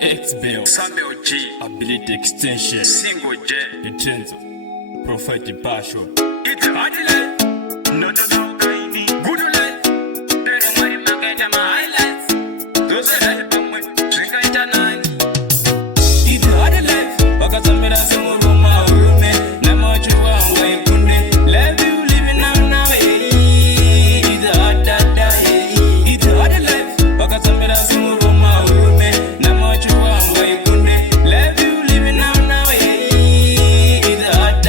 X-Bill, Samuel G, Ability Extension, Single J, Etenzo, Prophetic Passion. it's hard life, not about tiny, good life. There's a money market, my highlights. Those are the bummy, drink it at nine. It's hard life, Bakasamira Samuruma, Urume, Namachua, Kunde, love you living now, it's hard it's hard life, Bakasamira Samuruma, Urume, Namachua, Kunde, love you living now, it's hard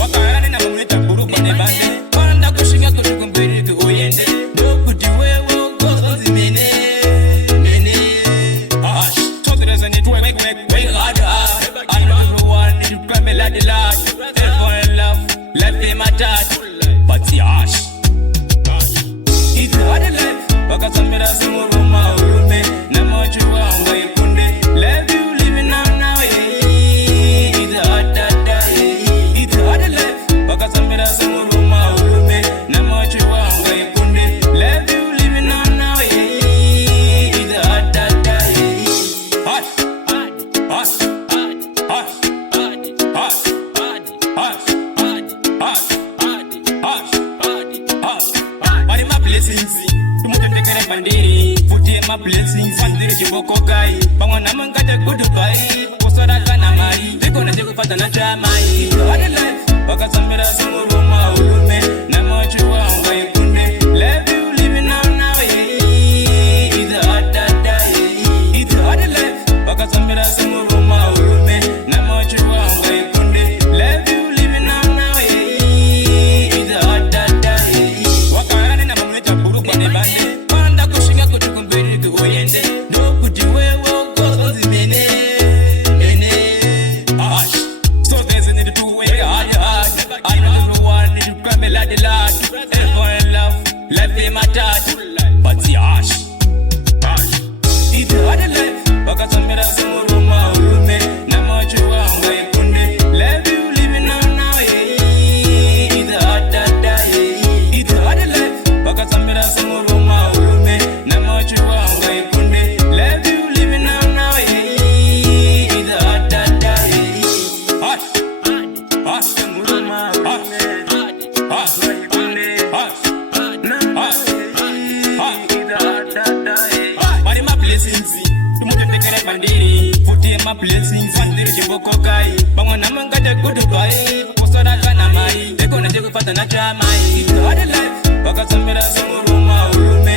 Wakayani na mwita buruba ne bande, Wanda kushinga kutukumbiri kuoyende, Doku diwewo, gozo zimene, Ash, so there is a need to make harder. I know everyone need to come and let the lad. Everyone in love, let them attach. But the ash, it's hard life. Bakasamira Samuruma, Urume, Namachua, Kunde, love you living now, it's hard it's hard life. Bakasamira Samuruma, Urume, Namachua, Kunde, love you living now, it's hard Hush, hush, hush, hush, Bari my blessings, tumutekere pandiri, futie my blessings, pandiri kiboko kai, bangwana mangata goodbye, posara kana mai, teko na teko pata na chamai. Hard life, Bakasamira Samuruma, Urume, Namachua, Kunde, love you living now, it's hard it's hard life, Bakasamira Samuruma, Urume, Namachua, Kunde, love you living now, it's hard Wakayani na mwita buruba ne bande, Wanda kushinga kutukumbiri kuoyende, Doku diwewo, gozo zimene, Ash, so there's a need to work hard. I know everyone need to come and let the lad. Everyone in love, let them attach. But the ash, it's hard life. Bakasamira Samuruma, Urume, Namachua, Kunde, love you living now, it's hard it's hard life. Bakasamira Samuruma, Urume, Namachua, Kunde, love you living now, it's hard Hush, hush, Samuruma, hush, hush, Bari my blessings, tumutekere pandiri, futie my blessings, pandiri kiboko kai, bangwana mangata goodbye, posara kana mai, teko na teko pata na chamai. It's hard life, Bakasamira Samuruma, Urume,